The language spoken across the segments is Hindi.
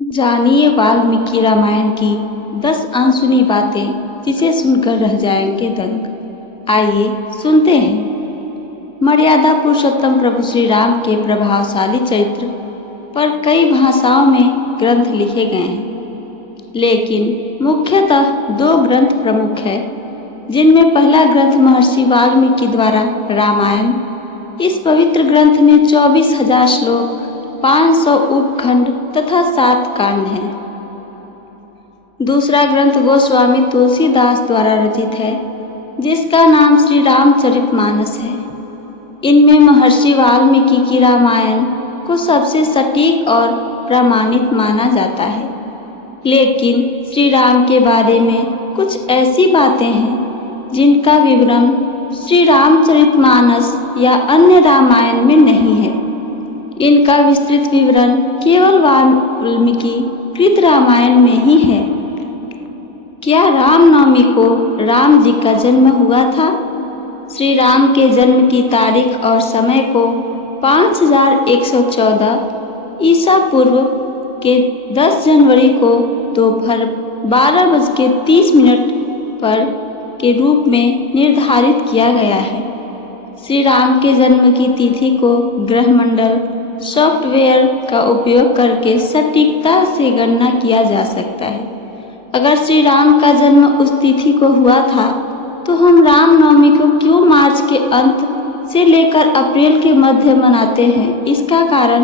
जानिए वाल्मीकि रामायण की 10 अनसुनी बातें जिसे सुनकर रह जाएंगे दंग। आइए सुनते हैं। मर्यादा पुरुषोत्तम प्रभु श्री राम के प्रभावशाली चरित्र पर कई भाषाओं में ग्रंथ लिखे गए हैं, लेकिन मुख्यतः 2 ग्रंथ प्रमुख हैं, जिनमें पहला ग्रंथ महर्षि वाल्मीकि द्वारा रामायण। इस पवित्र ग्रंथ में 24,000 श्लोक, 500 उपखंड तथा 7 कांड हैं। दूसरा ग्रंथ गोस्वामी तुलसीदास द्वारा रचित है, जिसका नाम श्री रामचरितमानस है। इनमें महर्षि वाल्मीकि की रामायण को सबसे सटीक और प्रमाणित माना जाता है, लेकिन श्री राम के बारे में कुछ ऐसी बातें हैं जिनका विवरण श्री रामचरितमानस या अन्य रामायण में नहीं है। इनका विस्तृत विवरण केवल वाल्मीकि कृत रामायण में ही है। क्या रामनवमी को राम जी का जन्म हुआ था? श्री राम के जन्म की तारीख और समय को 5114 ईसा पूर्व के 10 जनवरी को दोपहर 12:30 पर के रूप में निर्धारित किया गया है। श्री राम के जन्म की तिथि को ग्रहमंडल सॉफ्टवेयर का उपयोग करके सटीकता से गणना किया जा सकता है। अगर श्री राम का जन्म उस तिथि को हुआ था, तो हम रामनवमी को क्यों मार्च के अंत से लेकर अप्रैल के मध्य मनाते हैं? इसका कारण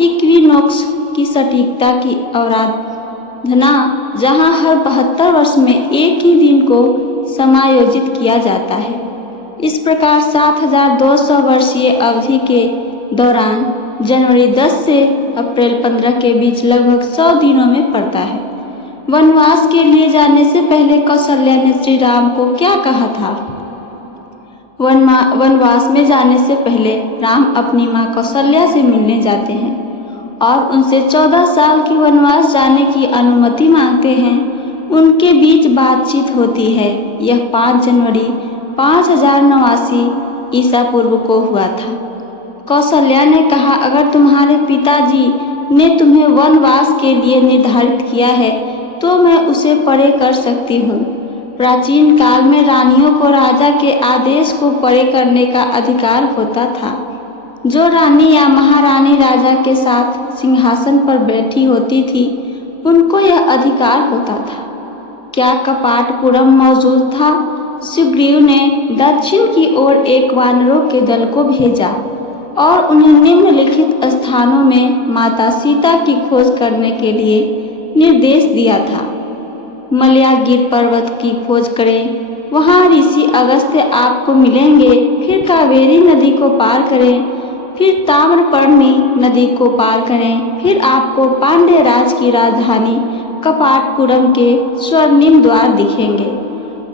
इक्विनोक्स की सटीकता की आराधना, जहां हर 72 वर्ष में एक ही दिन को समायोजित किया जाता है। इस प्रकार 7200 वर्षीय अवधि के दौरान जनवरी 10 से अप्रैल 15 के बीच लगभग 100 दिनों में पड़ता है। वनवास के लिए जाने से पहले कौशल्या ने श्री राम को क्या कहा था? वनवास में जाने से पहले राम अपनी माँ कौशल्या से मिलने जाते हैं और उनसे 14 साल की वनवास जाने की अनुमति मांगते हैं। उनके बीच बातचीत होती है। यह 5 जनवरी 5089 ईसा पूर्व को हुआ था। कौशल्या ने कहा, अगर तुम्हारे पिताजी ने तुम्हें वनवास के लिए निर्धारित किया है, तो मैं उसे परे कर सकती हूँ। प्राचीन काल में रानियों को राजा के आदेश को परे करने का अधिकार होता था। जो रानी या महारानी राजा के साथ सिंहासन पर बैठी होती थी, उनको यह अधिकार होता था। क्या कपाटपुरम मौजूद था? सुग्रीव ने दक्षिण की ओर एक वानरों के दल को भेजा और उन्हें निम्नलिखित स्थानों में माता सीता की खोज करने के लिए निर्देश दिया था। मलयागिर पर्वत की खोज करें, वहाँ ऋषि अगस्त्य आपको मिलेंगे। फिर कावेरी नदी को पार करें, फिर ताम्रपर्णी नदी को पार करें, फिर आपको पांड्य राज की राजधानी कपाटपुरम के स्वर्णिम द्वार दिखेंगे।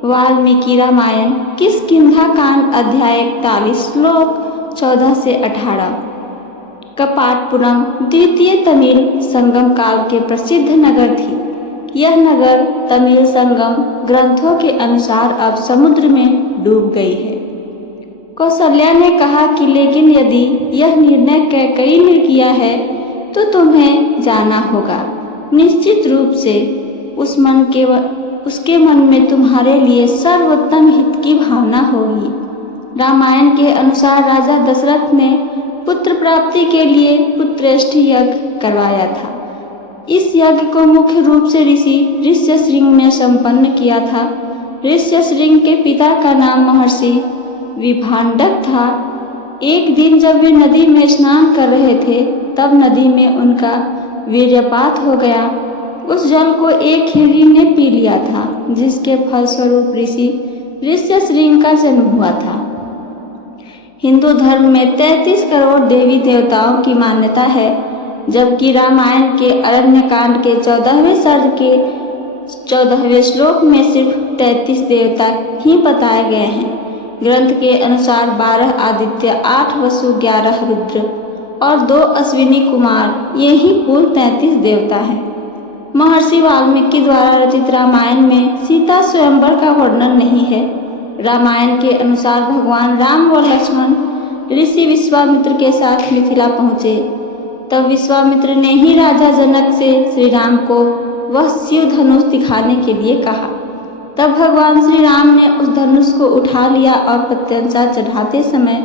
वाल्मीकि रामायण किष्किंधा कांड अध्याय 41 श्लोक 14 से 18। कपाटपुरम द्वितीय तमिल संगम काल के प्रसिद्ध नगर थी। यह नगर तमिल संगम ग्रंथों के अनुसार अब समुद्र में डूब गई है। कौशल्या ने कहा कि लेकिन यदि यह निर्णय कैकेयी ने किया है, तो तुम्हें जाना होगा। निश्चित रूप से उसके मन में तुम्हारे लिए सर्वोत्तम हित की भावना होगी। रामायण के अनुसार राजा दशरथ ने पुत्र प्राप्ति के लिए पुत्रेष्टि यज्ञ करवाया था। इस यज्ञ को मुख्य रूप से ऋषि ऋष्यशृंग ने संपन्न किया था। ऋष्यशृंग के पिता का नाम महर्षि विभांडक था। एक दिन जब वे नदी में स्नान कर रहे थे, तब नदी में उनका वीर्यपात हो गया। उस जल को एक हिरण ने पी लिया था, जिसके फलस्वरूप ऋषि ऋष्यशृंग का जन्म हुआ था। हिंदू धर्म में 33 करोड़ देवी देवताओं की मान्यता है, जबकि रामायण के अरण्यकांड के 14वें सर्ग के 14वें श्लोक में सिर्फ 33 देवता ही बताए गए हैं। ग्रंथ के अनुसार 12 आदित्य, 8 वसु, 11 रुद्र और 2 अश्विनी कुमार, ये ही कुल 33 देवता हैं। महर्षि वाल्मीकि द्वारा रचित रामायण में सीता स्वयंवर का वर्णन नहीं है। रामायण के अनुसार भगवान राम व लक्ष्मण ऋषि विश्वामित्र के साथ मिथिला पहुँचे। तब विश्वामित्र ने ही राजा जनक से श्री राम को वह शिव धनुष दिखाने के लिए कहा। तब भगवान श्री राम ने उस धनुष को उठा लिया और प्रत्यंचा चढ़ाते समय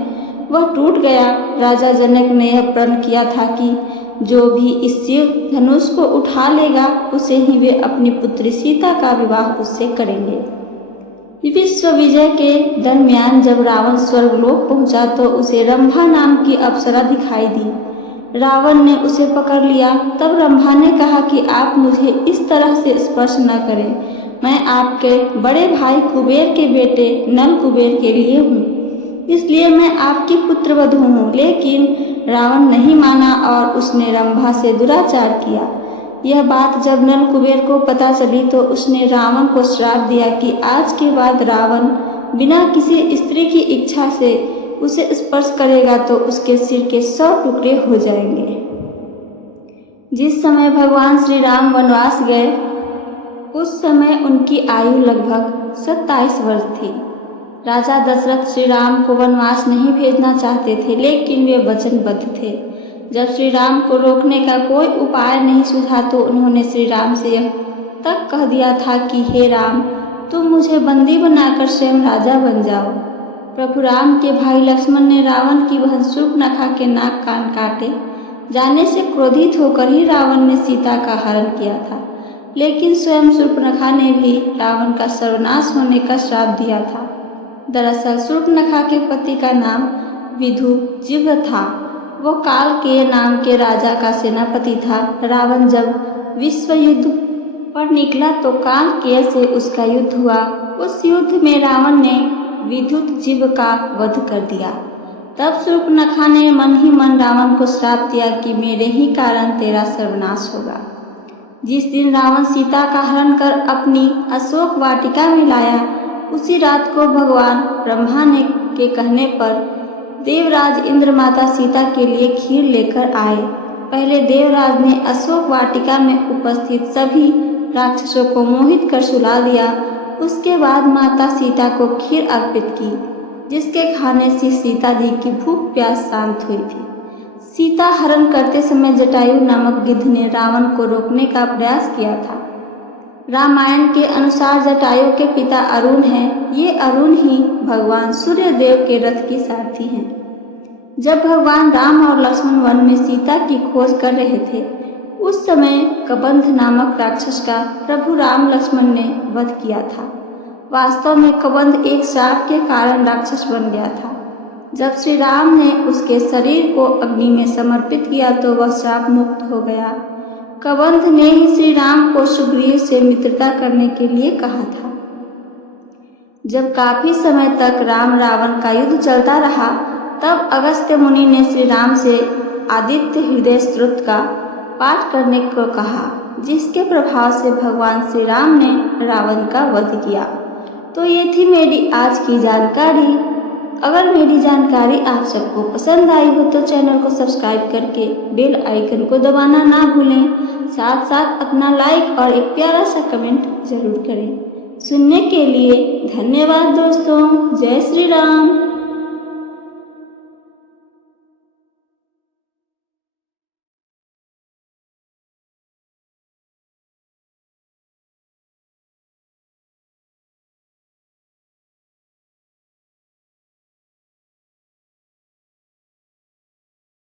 वह टूट गया। राजा जनक ने यह प्रण किया था कि जो भी इस शिव धनुष को उठा लेगा उसे ही वे अपनी पुत्री सीता का विवाह उससे करेंगे। विश्व विजय के दरमियान जब रावण स्वर्गलोक पहुंचा तो उसे रंभा नाम की अप्सरा दिखाई दी। रावण ने उसे पकड़ लिया। तब रंभा ने कहा कि आप मुझे इस तरह से स्पर्श न करें, मैं आपके बड़े भाई कुबेर के बेटे नल कुबेर के लिए हूँ, इसलिए मैं आपकी पुत्रवधू हूँ। लेकिन रावण नहीं माना और उसने रंभा से दुराचार किया। यह बात जब नल कुबेर को पता चली तो उसने रावण को श्राप दिया कि आज के बाद रावण बिना किसी स्त्री की इच्छा से उसे स्पर्श करेगा तो उसके सिर के 100 टुकड़े हो जाएंगे। जिस समय भगवान श्री राम वनवास गए उस समय उनकी आयु लगभग 27 वर्ष थी। राजा दशरथ श्री राम को वनवास नहीं भेजना चाहते थे, लेकिन वे वचनबद्ध थे। जब श्री राम को रोकने का कोई उपाय नहीं सूझा तो उन्होंने श्री राम से यह तक कह दिया था कि हे राम, तुम मुझे बंदी बनाकर स्वयं राजा बन जाओ। प्रभु राम के भाई लक्ष्मण ने रावण की बहन शूर्पणखा के नाक कान काटे जाने से क्रोधित होकर ही रावण ने सीता का हरण किया था, लेकिन स्वयं शूर्पणखा ने भी रावण का सर्वनाश होने का श्राप दिया था। दरअसल शूर्पणखा के पति का नाम विधुजीव था। वो काल के नाम के राजा का सेनापति था। रावण जब विश्व युद्ध पर निकला तो काल के से उसका युद्ध हुआ। उस युद्ध में रावण ने विधुजीव का वध कर दिया। तब शूर्पणखा ने मन ही मन रावण को श्राप दिया कि मेरे ही कारण तेरा सर्वनाश होगा। जिस दिन रावण सीता का हरण कर अपनी अशोक वाटिका में लाया, उसी रात को भगवान ब्रह्मा ने के कहने पर देवराज इंद्र माता सीता के लिए खीर लेकर आए। पहले देवराज ने अशोक वाटिका में उपस्थित सभी राक्षसों को मोहित कर सुला दिया। उसके बाद माता सीता को खीर अर्पित की, जिसके खाने से सीता जी की भूख प्यास शांत हुई थी। सीता हरण करते समय जटायु नामक गिद्ध ने रावण को रोकने का प्रयास किया था। रामायण के अनुसार जटायु के पिता अरुण हैं। ये अरुण ही भगवान सूर्य देव के रथ की सारथी हैं। जब भगवान राम और लक्ष्मण वन में सीता की खोज कर रहे थे उस समय कबंध नामक राक्षस का प्रभु राम लक्ष्मण ने वध किया था। वास्तव में कबंध एक श्राप के कारण राक्षस बन गया था। जब श्री राम ने उसके शरीर को अग्नि में समर्पित किया तो वह श्राप मुक्त हो गया। कबंध ने ही श्री राम को सुग्रीव से मित्रता करने के लिए कहा था। जब काफी समय तक राम रावण का युद्ध चलता रहा तब अगस्त्य मुनि ने श्री राम से आदित्य हृदय स्तोत्र का पाठ करने को कहा, जिसके प्रभाव से भगवान श्री राम ने रावण का वध किया। तो ये थी मेरी आज की जानकारी। अगर मेरी जानकारी आप सबको पसंद आई हो तो चैनल को सब्सक्राइब करके बेल आइकन को दबाना ना भूलें। साथ साथ अपना लाइक और एक प्यारा सा कमेंट जरूर करें। सुनने के लिए धन्यवाद दोस्तों। जय श्री राम।